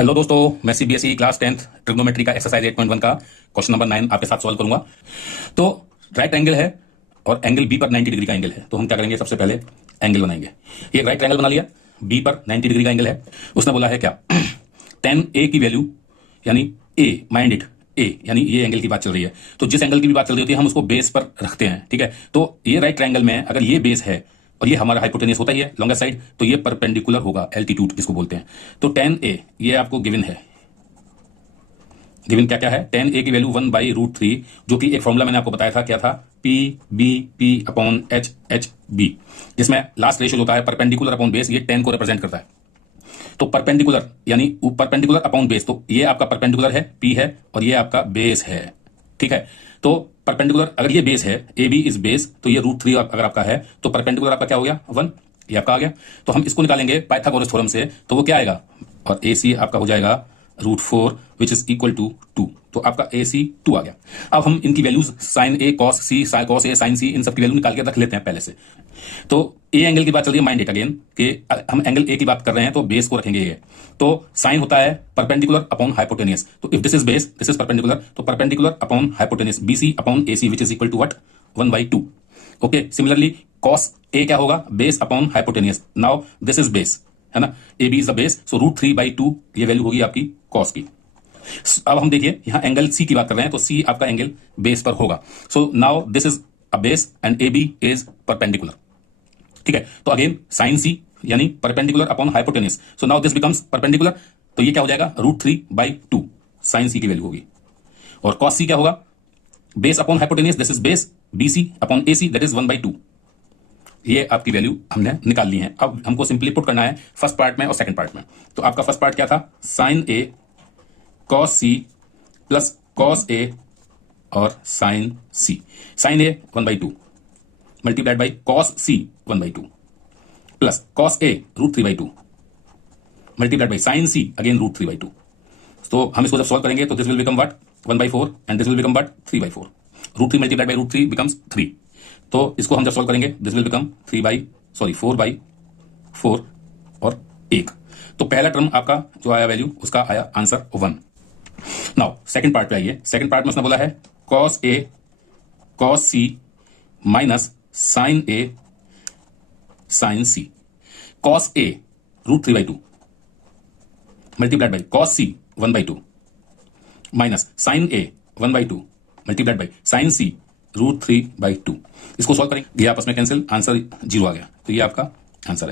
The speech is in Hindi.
हेलो दोस्तों, मैं सीबीएसई क्लास 10th ट्रिग्नोमेट्री का एक्सरसाइज 8.1 का क्वेश्चन नंबर 9 आपके साथ सॉल्व करूंगा। तो राइट एंगल है और एंगल बी पर 90 डिग्री का एंगल है। तो हम क्या करेंगे, सबसे पहले एंगल बनाएंगे। ये राइट ट्रायंगल बना लिया, बी पर 90 डिग्री का एंगल है। उसने बोला है क्या, tan ए की वैल्यू यानी ए माइंड इट ए यानी ये एंगल की बात चल रही है। तो जिस एंगल की भी बात चल रही होती है हम उसको बेस पर रखते हैं, ठीक है। तो ये राइट ट्रायंगल में अगर ये बेस है और ये हमारा हाइपोटेनियस होता ही है लॉन्गेस्ट साइड, तो ये परपेंडिकुलर होगा, एल्टीट्यूड जिसको बोलते हैं। तो tan ए ये आपको गिवन है। गिवन क्या क्या है, tan ए की वैल्यू 1/√3, जो कि एक फॉर्मूला मैंने आपको बताया था, क्या था, P B P upon H H B, जिसमें लास्ट रेशियो होता है परपेंडिकुलर अपॉन बेस, ये 10 को रिप्रेजेंट करता है। तो परपेंडिकुलर यानी परपेंडिकुलर अपॉन बेस, तो ये आपका परपेंडिकुलर है, पी है, और ये आपका बेस है, ठीक है। तो परपेंडिकुलर अगर ये बेस है, ए बी इज बेस, तो ये √3 अगर आपका है तो परपेंडिकुलर आपका क्या हो गया, 1, ये आपका आ गया। तो हम इसको निकालेंगे पाइथागोरस थ्योरम से, तो वो क्या आएगा, और ए सी आपका हो जाएगा √4 विच इज इक्वल टू 2। तो आपका ए सी 2 आ गया। अब हम इनकी values sign A cos C, cos A sine सी, इन सब की वैल्यू निकाल के रख लेते हैं पहले से। तो ए एंगल की बात चल रही है, माइंड इट अगेन कि हम एंगल ए की बात कर रहे हैं तो बेस को रखेंगे ये। तो साइन होता है परपेंडिकुलर अपॉन हाइपोटेनियस, तो if this is base, this is perpendicular, तो perpendicular upon hypotenuse B C upon A C which is equal to what, 1/2। Okay, similarly cos A क्या होगा, base upon hypotenuse. Now this is base, है ना, A B is the base, so √3/2 ये वैल्यू होगी आपकी कॉस की। अब हम देखिए यहां एंगल सी की बात कर रहे हैं, तो सी आपका एंगल बेस पर होगा। So now this is a base and A B is perpendicular, ठीक है। तो अगेन साइन सी यानी perpendicular upon hypotenuse, so now this becomes perpendicular, तो ये क्या हो जाएगा, √3/2 साइन सी की वैल्यू होगी। और कॉस सी क्या होगा, base upon hypotenuse, this is base, BC upon AC that is 1/2। ये आपकी वैल्यू हमने निकाल ली है। अब हमको सिंपली पुट करना है फर्स्ट पार्ट में और सेकंड पार्ट में। तो आपका फर्स्ट पार्ट क्या था, sine A cos C plus cos A और sine C. Sine A 1/2 multiplied by cos C 1/2 plus cos A √3/2 multiplied by sine C again √3/2। तो हम इसको जब सॉल्व करेंगे तो this will become what, 1/4 and this will become what, 3/4। √3 multiplied by √3 becomes 3। तो इसको हम जब सॉल्व करेंगे दिस विल बिकम 4/4 और 1। तो पहला टर्म आपका जो आया वैल्यू, उसका आया आंसर 1। नाउ सेकंड पार्ट पे आइए। सेकंड पार्ट में उसने बोला है cos A cos C minus sine A sine C. Cos A √3/2 multiplied by cos C 1/2 minus sine A 1/2 multiplied by sine C √3/2। इसको सॉल्व करेंगे, ये आपस में कैंसिल, आंसर 0 आ गया। तो ये आपका आंसर है।